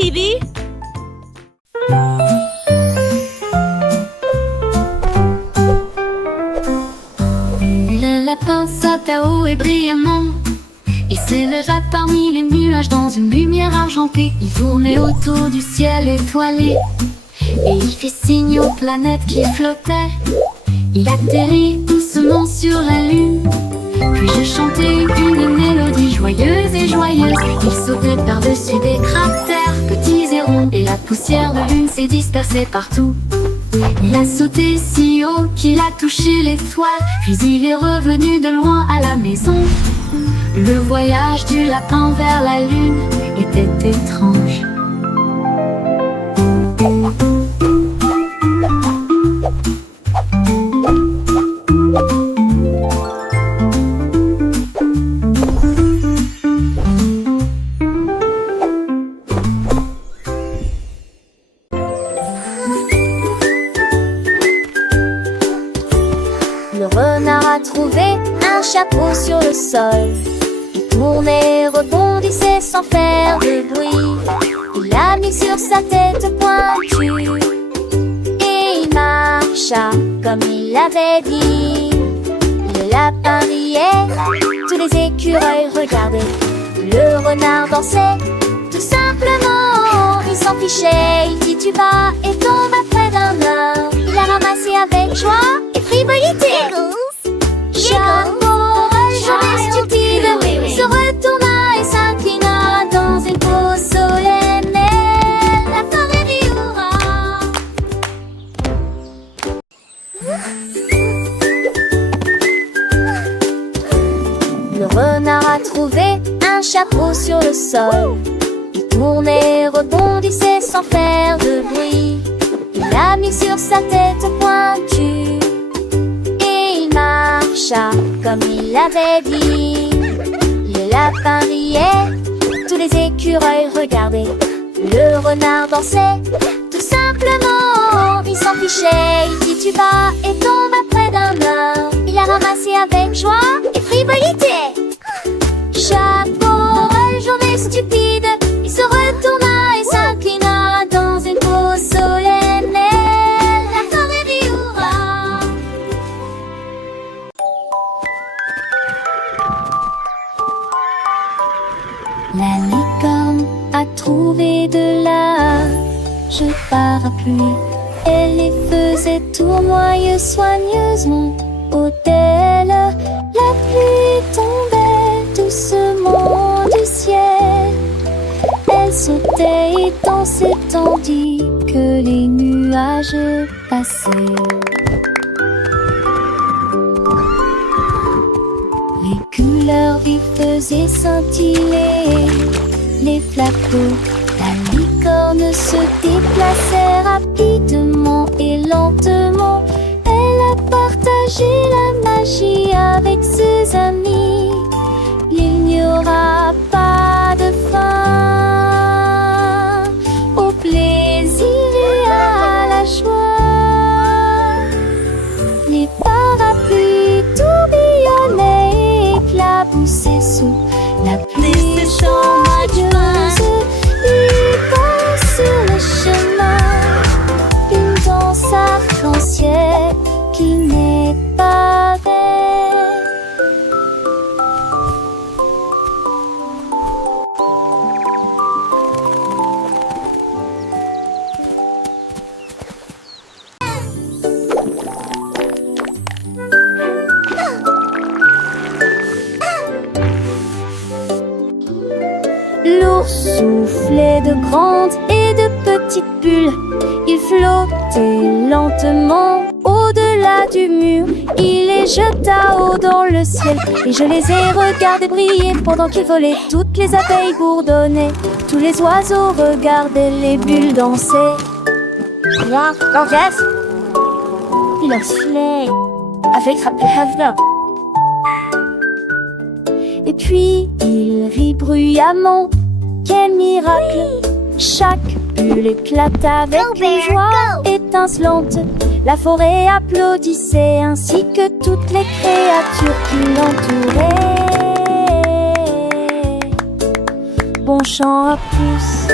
TV? Le lapin sauta haut et brillamment. Il s'éleva parmi les nuages dans une lumière argentée. Il tournait autour du ciel étoilé et il fit signe aux planètes qui flottaient. Il atterrit doucement sur la lune, puis je chantais une mélodie joyeuse et joyeuse. Il sautait par-dessus des cratères petits et ronds, et la poussière de lune s'est dispersée partout. Il a sauté si haut qu'il a touché l'étoile, puis il est revenu de loin à la maison. Le voyage du lapin vers la lune était étrange. Le renard a trouvé un chapeau sur le sol. Il tournait, rebondissait sans faire de bruit. Il l'a mis sur sa tête pointue et il marcha comme il l'avait dit. Le lapin riait, tous les écureuils regardaient. Le renard dansait, tout simplement. Il s'en fichait, il tituba et tomba près d'un arbre. Il l'a ramassé avec joie et frivolité. Chapeau, jeune stupide, se retourna et s'inclina dans une pose solennelle. La forêt du hurrah. Le renard a trouvé un chapeau sur le sol. Il tournait, rebondissait sans faire de bruit. Il l'a mis sur sa tête pointue et il marcha comme il l'avait dit. Le lapin riait, tous les écureuils regardaient. Le renard dansait, tout simplement. Il s'en fichait, il tituba et tomba près d'un arbre. Il l'a ramassé avec joie et frivolité. Chapeau, journée stupide, il se retourna et s'inclina dans une pose solennelle. La forêt du hurrah. La licorne a trouvé de larges parapluies. Elle les faisait tournoyer soigneusement au tel. La pluie tombait doucement du ciel. Elle sautait et dansait tandis que les nuages passaient. Les couleurs vives faisaient scintiller les flaques. La licorne se déplaçait rapidement et lentement. Elle a partagé la magie avec ses amis. Il n'y aura pas de fin au plaisir et à la joie. Les parapluies tourbillonnaient et éclaboussaient sous la pluie joyeuse. Ils dansent sur le chemin, une danse arc-en-ciel qui n'est pas vaine. L'ours soufflait de grandes et de petites bulles. Il flottait lentement au-delà du mur. Il les jeta haut dans le ciel et je les ai regardés briller pendant qu'ils volaient. Toutes les abeilles bourdonnaient, tous les oiseaux regardaient les bulles danser. Là, gorgeous. Il en filait avec Raphaël. Et puis il rit bruyamment. Quel miracle! Chaque bulle éclate avec une joie étincelante. La forêt applaudissait ainsi que toutes les créatures qui l'entouraient. Bon chant à tous.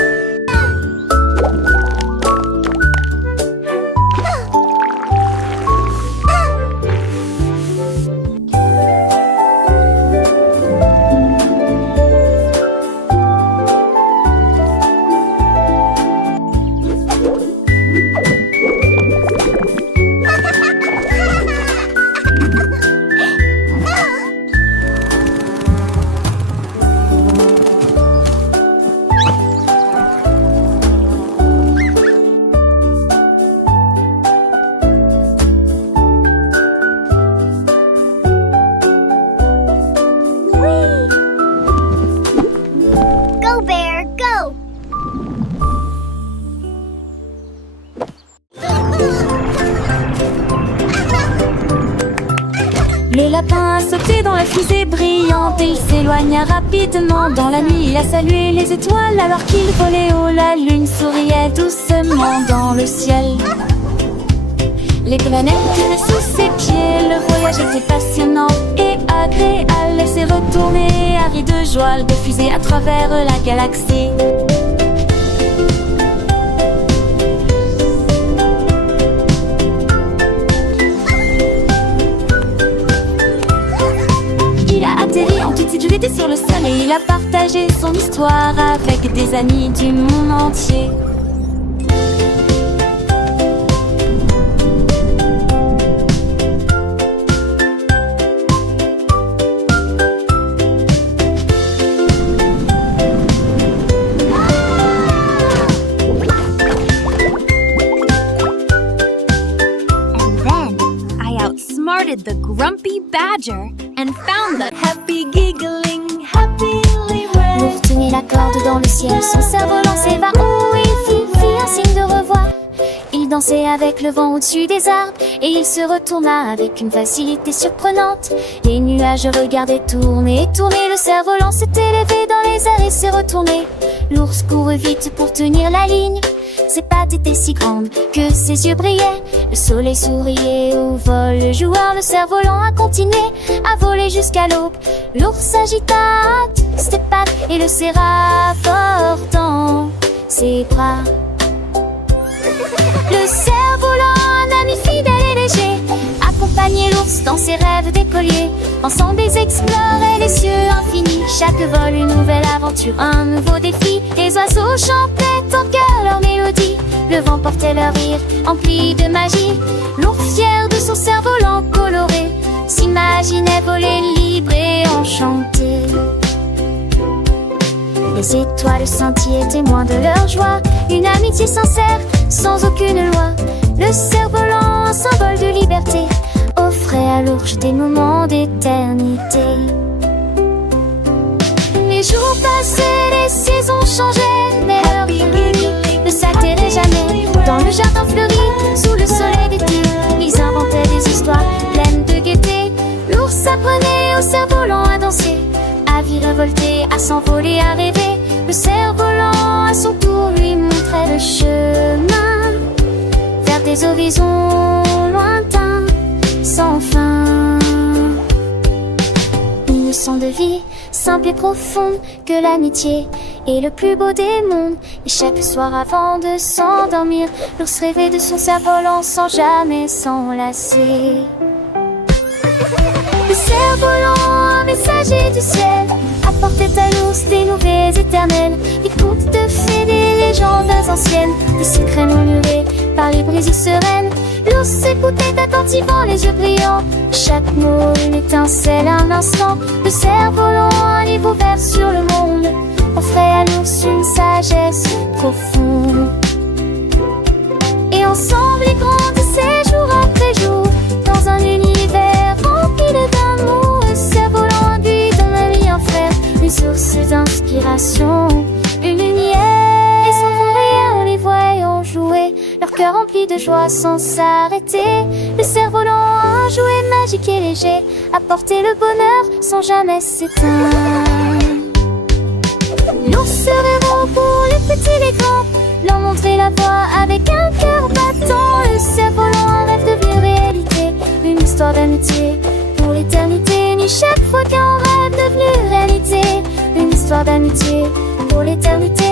fusée brillante et il s'éloigna rapidement. Dans la nuit, il a salué les étoiles alors qu'il volait haut. La lune souriait doucement dans le ciel. Les planètes tenaient sous ses pieds. Le voyage était passionnant et agréable. Elle s'est retournée, Harry de joie, de fusée à travers la galaxie. Il a atterri en toute sécurité sur le sol et il a partagé son histoire avec des amis du monde entier. The grumpy badger and found the happy giggling happily where. L'ours tenait la corde dans le ciel, son cerf-volant s'éva où il fit un signe de revoir. Il dansait avec le vent au-dessus des arbres et il se retourna avec une facilité surprenante. Les nuages regardaient tourner et tourner, le cerf-volant s'était levé dans les airs et s'est retourné. L'ours courut vite pour tenir la ligne. Ses pattes étaient si grandes que ses yeux brillaient. Le soleil souriait au vol, le joueur, le cerf-volant a continué à voler jusqu'à l'aube. L'ours agita ses pattes et le serra fort dans ses bras. Le cerf-volant, un ami fidèle et léger, accompagnait l'ours dans ses rêves d'écolier. Ensemble ils exploraient les cieux infinis. Chaque vol une nouvelle aventure, un nouveau défi. Les oiseaux chantaient en chœur leur mélodie. Le vent portait leur rire, empli de magie. L'ours fier de son cerf-volant coloré s'imaginait voler libre et enchanté. Les étoiles scintillaient témoins de leur joie. Une amitié sincère, sans aucune loi. Le cerf-volant, un symbole de liberté, offrait à l'ours des moments d'éternité. Les jours passaient, les saisons changeaient, mais leur vie ne s'altérait jamais. Dans le jardin fleuri, sous le soleil d'été, ils inventaient des histoires pleines de gaieté. L'ours apprenait au cerf-volant à danser, à virevolter, à s'envoler, à rêver. Le cerf-volant, à son tour, lui montrait le chemin vers des horizons lointains, sans fin. Une leçon de vie simple et profonde, que l'amitié est le plus beau des mondes. Et chaque soir avant de s'endormir, l'ours rêvait de son cerf-volant sans jamais s'enlacer. Le cerf-volant, un messager du ciel, apportait à l'ours des nouvelles éternelles. Des contes de fées, des légendes anciennes, des secrets murmurés par les brises sereines. L'ours écoutait attentivement, les yeux brillants, chaque mot une étincelle, un instant. Le cerf-volant, un livre ouvert sur le monde, offrait à l'ours une sagesse profonde. Et ensemble ils grandissaient jour après jour, dans un univers rempli d'amour. Le cerf-volant lui donne un ami, un frère, une source d'inspiration, une lumière. Et sans rien, les voyant jouer, leur cœur rempli de joie sans s'arrêter. Le cerf-volant, un jouet magique et léger, apportait le bonheur sans jamais s'éteindre. L'ours serait bon pour les petits, les grands, leur montrer la voie avec un cœur battant. Le cerf-volant, un rêve devient réalité, une histoire d'amitié pour l'éternité. Ni chaque fois qu'un rêve devenu réalité, une histoire d'amitié pour l'éternité.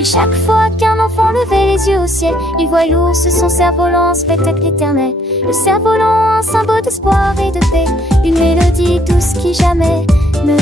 Et chaque fois qu'un enfant levait les yeux au ciel, il voit l'ours, son cerf-volant, un spectacle éternel. Le cerf-volant, un symbole d'espoir et de paix, une mélodie douce qui jamais ne